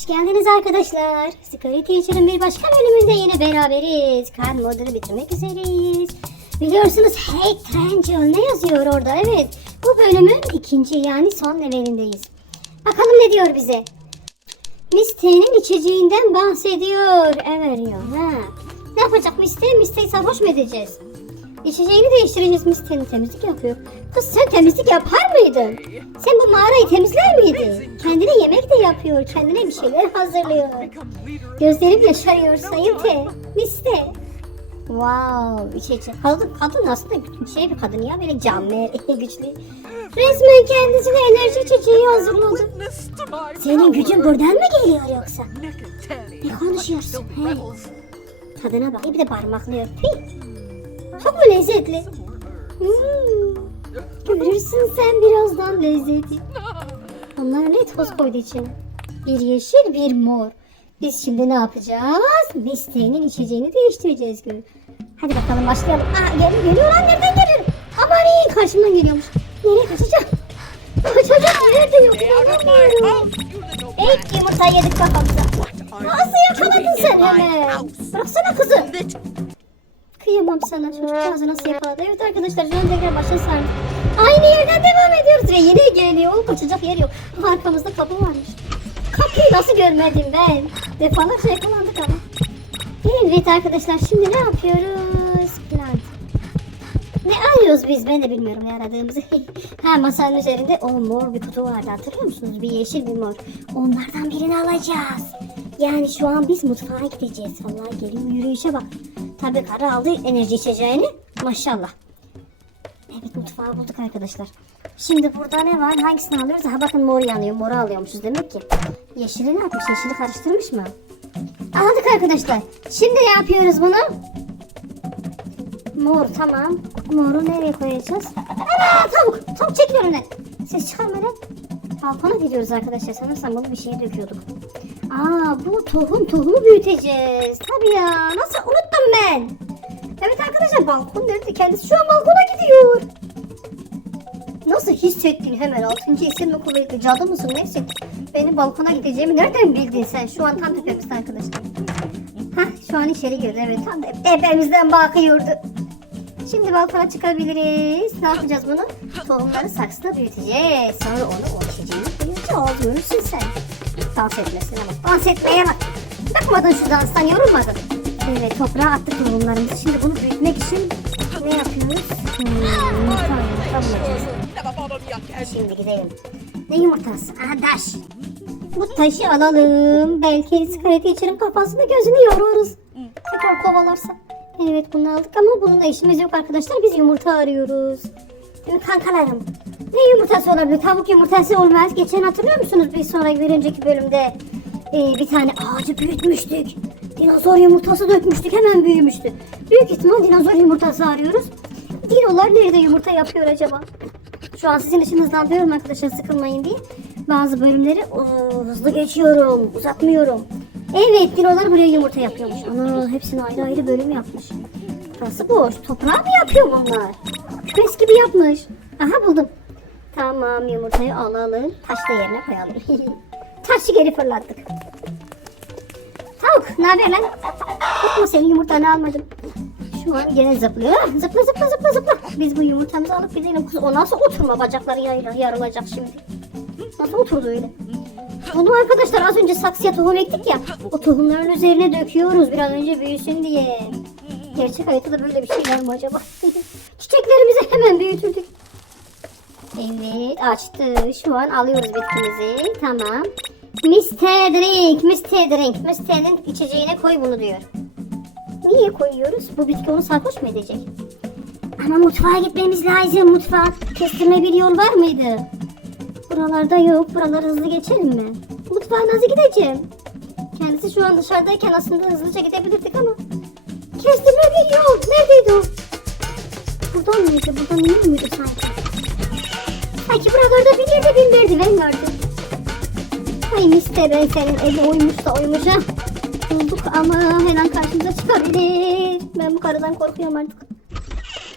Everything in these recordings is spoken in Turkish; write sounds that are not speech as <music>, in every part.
Hoş geldiniz arkadaşlar. Security Teacher'ın bir başka bölümünde yine beraberiz. Kar modunu bitirmek üzereyiz. Biliyorsunuz Hey Triangle ne yazıyor orada? Evet. Bu bölümün ikinci yani son levelindeyiz. Bakalım ne diyor bize? Miss T'nin içeceğinden bahsediyor. Evet. Ha. Ne yapacak Miss T? Miss T'yi sarhoş mu edeceğiz? İçeceğini değiştireceğiz. Miss T'nin temizlik yapıyor. Kız sen temizlik yapar mıydın? Sen bu mağarayı temizler miydin? Kendine yemek de yapıyor. Kendine bir şeyler hazırlıyor. Gözlerim yaşarıyor Sayın T. Miss T. Wow, içe içe. Kadın, kadın aslında şey bir kadın ya böyle canlı, <laughs> güçlü. Resmen kendisine enerji içeceği hazırladı. Senin gücün buradan mı geliyor yoksa? Ne konuşuyorsun? Hey. Tadına bak. Bir de parmaklıyor. Hey. Çok mu lezzetli? Hmm. Görürsün sen birazdan lezzeti. Onlar ne toz koydu içine? Bir yeşil bir mor. Biz şimdi ne yapacağız? Misteğinin içeceğini değiştireceğiz Gül. Hadi bakalım başlayalım. Aa geliyor, geliyor lan nereden geliyor? Aman iyi karşımdan geliyormuş. Nereye kaçacağım? Kaçacak nerede yok? İnanamıyorum. İlk yumurta yedik kafamıza. Nasıl yakaladın sen hemen? Bıraksana kızı. Kıyamam sana çocukcağızı nasıl yakaladı. Evet arkadaşlar şu an tekrar başa sardık. Aynı yerden devam ediyoruz ve yine geliyor. Oğlum kaçacak yer yok. Arkamızda kapı varmış. Kapıyı nasıl görmedim ben? Defalarca yakalandık ama. Evet arkadaşlar şimdi ne yapıyoruz? Plant. Ne arıyoruz biz? Ben de bilmiyorum ne aradığımızı. <laughs> ha masanın üzerinde o mor bir kutu vardı hatırlıyor musunuz? Bir yeşil bir mor. Onlardan birini alacağız. Yani şu an biz mutfağa gideceğiz. Vallahi geliyor yürüyüşe bak. Tabii karı aldı enerji içeceğini. Maşallah. Evet mutfağı bulduk arkadaşlar. Şimdi burada ne var? Hangisini alıyoruz? Ha bakın mor yanıyor. Moru alıyormuşuz demek ki. Yeşili ne yapmış? Yeşili karıştırmış mı? Aldık arkadaşlar. Şimdi ne yapıyoruz bunu? Mor tamam. Moru nereye koyacağız? Ana tavuk. Tavuk çekil önüne. Ses çıkarmadan. Balkona gidiyoruz arkadaşlar. Sanırsam bunu bir şeye döküyorduk. Aa bu tohum tohumu büyüteceğiz. Tabii ya. Nasıl unuttum ben. Evet arkadaşlar balkon nerede? Kendisi şu an balkona gidiyor. Nasıl hissettin hemen? Altıncı isim mi kuvvetli? Cadı mısın? Neyse. Benim balkona gideceğimi nereden bildin sen? Şu an tam tepemizde arkadaşlar. Hah şu an içeri girdi. Evet tam tepemizden bakıyordu. Şimdi balkona çıkabiliriz. Ne yapacağız bunu? Tohumları saksıda büyüteceğiz. Sonra onu o içeceğini koyacağız. Görürsün sen. Dans etmesine bak. Dans etmeye bak. Bakmadın şu danstan yorulmadın. Evet toprağa attık tohumlarımızı. Şimdi bunu büyütmek için ne yapıyoruz? Hmm. Şimdi gidelim. Ne yumurtası? Aha taş. Bu taşı alalım. Belki sigareti içerim kafasını gözünü yorarız. Tekrar kovalarsa. Evet bunu aldık ama bununla işimiz yok arkadaşlar. Biz yumurta arıyoruz. Değil mi kankalarım? Ne yumurtası olabilir? Tavuk yumurtası olmaz. Geçen hatırlıyor musunuz? Bir sonraki bir önceki bölümde e, bir tane ağacı büyütmüştük. Dinozor yumurtası dökmüştük. Hemen büyümüştü. Büyük ihtimal dinozor yumurtası arıyoruz. Dinolar nerede yumurta yapıyor acaba? Şu an sizin için hızlandırıyorum arkadaşlar sıkılmayın diye. Bazı bölümleri hızlı geçiyorum, uzatmıyorum. Evet, dinolar buraya yumurta yapıyormuş. Ana, hepsini ayrı ayrı bölüm yapmış. Burası boş. Toprağı mı yapıyor bunlar? Kümes gibi yapmış. Aha buldum. Tamam, yumurtayı alalım. Taş da yerine koyalım. <laughs> Taşı geri fırlattık. Tavuk, ne haber lan? Tutma senin yumurtanı almadım. Şu an gene zıplıyor. Zıpla zıpla zıpla zıpla. Biz bu yumurtamızı alıp gidelim. Kız o nasıl oturma? Bacakları yarı- yarılacak şimdi. Nasıl oturdu öyle? Bunu arkadaşlar az önce saksıya tohum ektik ya. O tohumların üzerine döküyoruz bir an önce büyüsün diye. Gerçek hayatta da böyle bir şey var mı acaba? <laughs> Çiçeklerimizi hemen büyütürdük. Açtı. Şu an alıyoruz bitkimizi. Tamam. Mr. Drink, Mr. Drink. Mr.'nin içeceğine koy bunu diyor. Niye koyuyoruz? Bu bitki onu sarhoş mu edecek? Ama mutfağa gitmemiz lazım. Mutfağa kestirme bir yol var mıydı? Buralarda yok. Buraları hızlı geçelim mi? Mutfağa nasıl gideceğim? Kendisi şu an dışarıdayken aslında hızlıca gidebilirdik ama. Kestirme bir yol. Neredeydi o? Buradan mıydı? Buradan değil miydi sanki? Sanki buralarda bir yerde bir merdiven vardı. Ay mister ben senin evi oymuşsa oymuş ha. Bulduk ama her an karşımıza çıkabilir. Ben bu karıdan korkuyorum artık.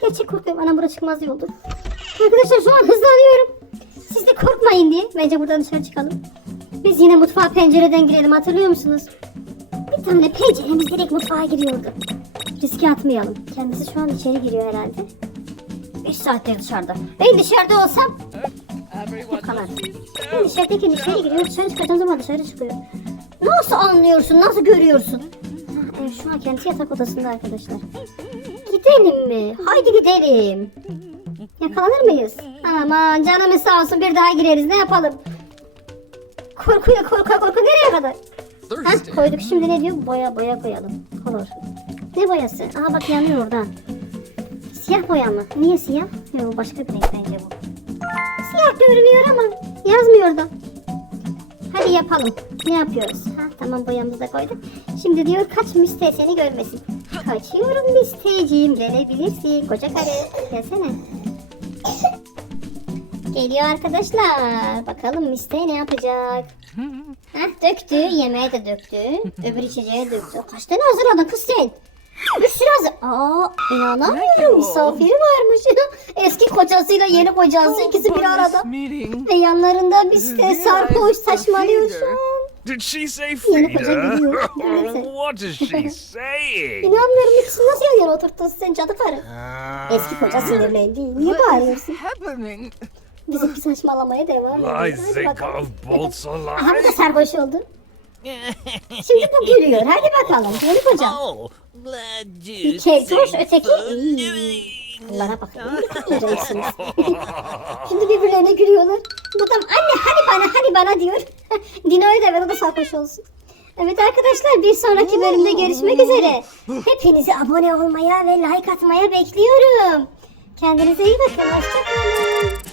Gerçek korkuyorum. Anam burası çıkmaz yoldur. Arkadaşlar şu an hızlanıyorum. Siz de korkmayın diye. Bence buradan dışarı çıkalım. Biz yine mutfağa pencereden girelim hatırlıyor musunuz? Bir tane penceremiz direkt mutfağa giriyordu. Riske atmayalım. Kendisi şu an içeri giriyor herhalde. 3 saattir dışarıda. Ben dışarıda olsam yakalar. Ben dışarıdayken içeri giriyor. Dışarı çıkacağım zaman dışarı çıkıyor. Nasıl anlıyorsun? Nasıl görüyorsun? Evet, şu an kendisi yatak odasında arkadaşlar. Gidelim mi? Haydi gidelim. Yakalanır mıyız? Aman canımız sağ olsun bir daha gireriz ne yapalım? Korkuya korka korka nereye kadar? Hah koyduk şimdi ne diyor? Boya boya koyalım. Kolor. Ne boyası? Aha bak yanıyor oradan. Siyah boya mı? Niye siyah? Yok başka bir renk bence bu. Siyah görünüyor ama yazmıyor da. Hadi yapalım. Ne yapıyoruz? Ha tamam boyamızı da koyduk. Şimdi diyor kaç miste seni görmesin. Kaçıyorum misteciğim gelebilirsin. Koca karı gelsene. Geliyor arkadaşlar. Bakalım miste ne yapacak? Heh, döktü. Yemeğe de döktü. <laughs> Öbür içeceğe döktü. Kaç tane hazırladın kız sen? Bir hazır. Aa inanamıyorum. Misafiri varmış. Eski kocasıyla yeni kocası ikisi bir arada. Ve yanlarında bir de sarhoş saçmalıyor şu an. Did she say Frida? <laughs> what is she <laughs> saying? İnanmıyorum ikisini nasıl yan yana oturttun sen cadı karı? Eski koca sinirlendi. Niye bağırıyorsun? happening? Bizimki saçmalamaya devam ediyor. Isaac bakalım. of bolts Aha bu da alive. sarhoş oldu. Şimdi bu gülüyor. Hadi bakalım. Oh, glad Bir you keltoş öteki. Bunlara bak. Ne renksiniz. <laughs> Şimdi birbirlerine gülüyorlar. Bakalım anne hadi bana hadi bana diyor. <laughs> Dino'ya da ver o da sarhoş olsun. Evet arkadaşlar bir sonraki bölümde görüşmek üzere. Hepinizi abone olmaya ve like atmaya bekliyorum. Kendinize iyi bakın. Hoşçakalın.